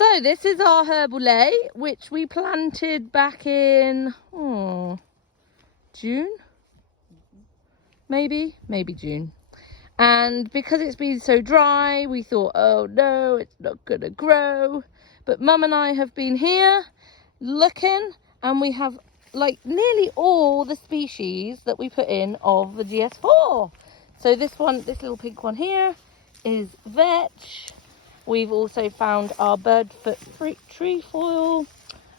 So this is our herbal, which we planted back in June, maybe June. And because it's been so dry, we thought, oh no, it's not gonna grow. But Mum and I have been here looking, and we have like nearly all the species that we put in of the GS4. So this little pink one here is vetch. We've also found our birdfoot trefoil.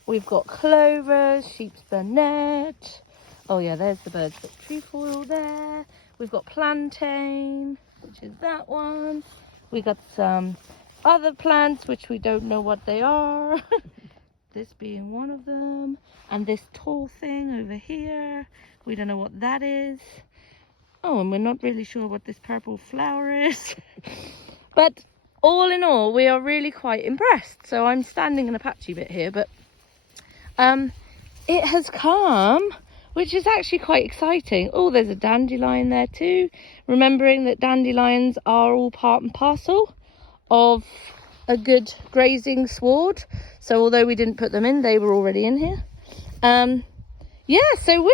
We've got clovers, sheep's burnet. Oh yeah, there's the birdfoot trefoil there. We've got plantain, which is that one. We got some other plants, which we don't know what they are. This being one of them. And this tall thing over here, we don't know what that is. Oh, and we're not really sure what this purple flower is. But all in all, we are really quite impressed. So I'm standing in a patchy bit here, but it has come, which is actually quite exciting. Oh, there's a dandelion there too. Remembering that dandelions are all part and parcel of a good grazing sward. So although we didn't put them in, they were already in here. Yeah, so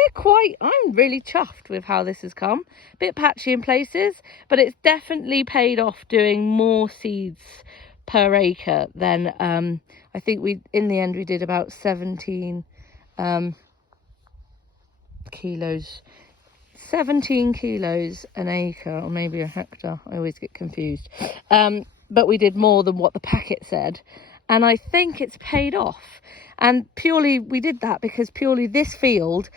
I'm really chuffed with how this has come. A bit patchy in places, but it's definitely paid off doing more seeds per acre than I think in the end we did about 17 kilos. 17 kilos an acre, or maybe a hectare. I always get confused. But we did more than what the packet said. And I think it's paid off. And purely we did that because purely this field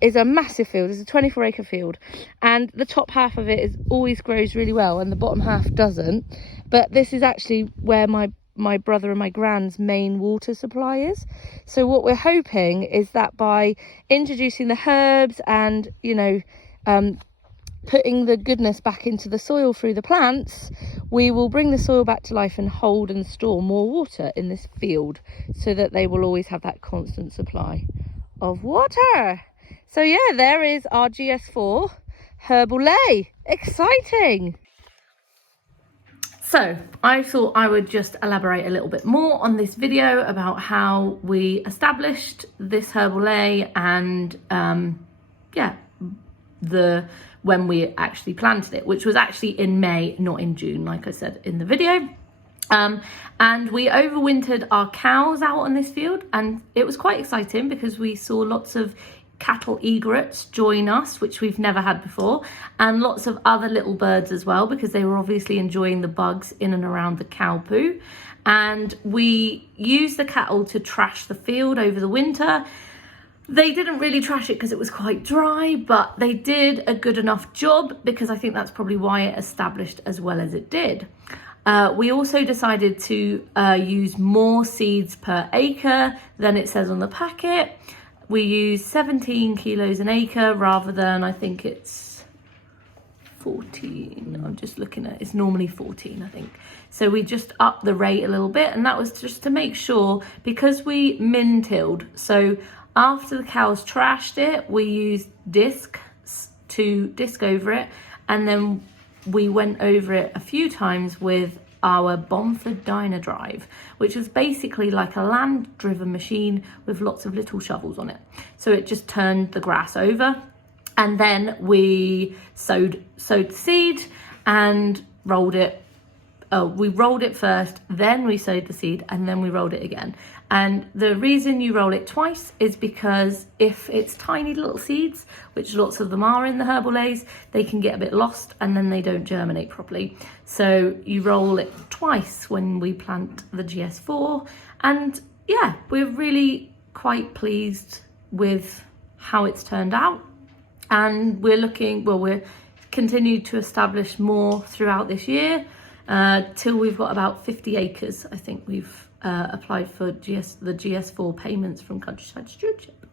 is a massive field. It's a 24-acre field, and the top half of it always grows really well and the bottom half doesn't. But this is actually where my brother and my grand's main water supply is. So what we're hoping is that by introducing the herbs and putting the goodness back into the soil through the plants, we will bring the soil back to life and hold and store more water in this field, so that they will always have that constant supply of water. So yeah, there is our GS4 herbal. Exciting. So I thought I would just elaborate a little bit more on this video about how we established this herbal and when we actually planted it, which was actually in May, not in June, like I said in the video. And we overwintered our cows out on this field, and it was quite exciting because we saw lots of cattle egrets join us, which we've never had before, and lots of other little birds as well, because they were obviously enjoying the bugs in and around the cow poo. And we used the cattle to trash the field over the winter. They didn't really trash it because it was quite dry, but they did a good enough job, because I think that's probably why it established as well as it did. We also decided to use more seeds per acre than it says on the packet. We used 17 kilos an acre rather than, I think it's 14. I'm just looking at, it's normally 14, I think. So we just upped the rate a little bit, and that was just to make sure, because we min-tilled. So after the cows trashed it, we used discs to disc over it, and then we went over it a few times with our Bomford Dyna Drive, which was basically like a land-driven machine with lots of little shovels on it. So it just turned the grass over, and then we sowed the seed and rolled it. Oh, we rolled it first, then we sowed the seed, and then we rolled it again. And the reason you roll it twice is because if it's tiny little seeds, which lots of them are in the herbalays, they can get a bit lost and then they don't germinate properly. So you roll it twice when we plant the GS4. And yeah, we're really quite pleased with how it's turned out. And we're continued to establish more throughout this year, till we've got about 50 acres. I think we've applied for the GS4 payments from Countryside Stewardship.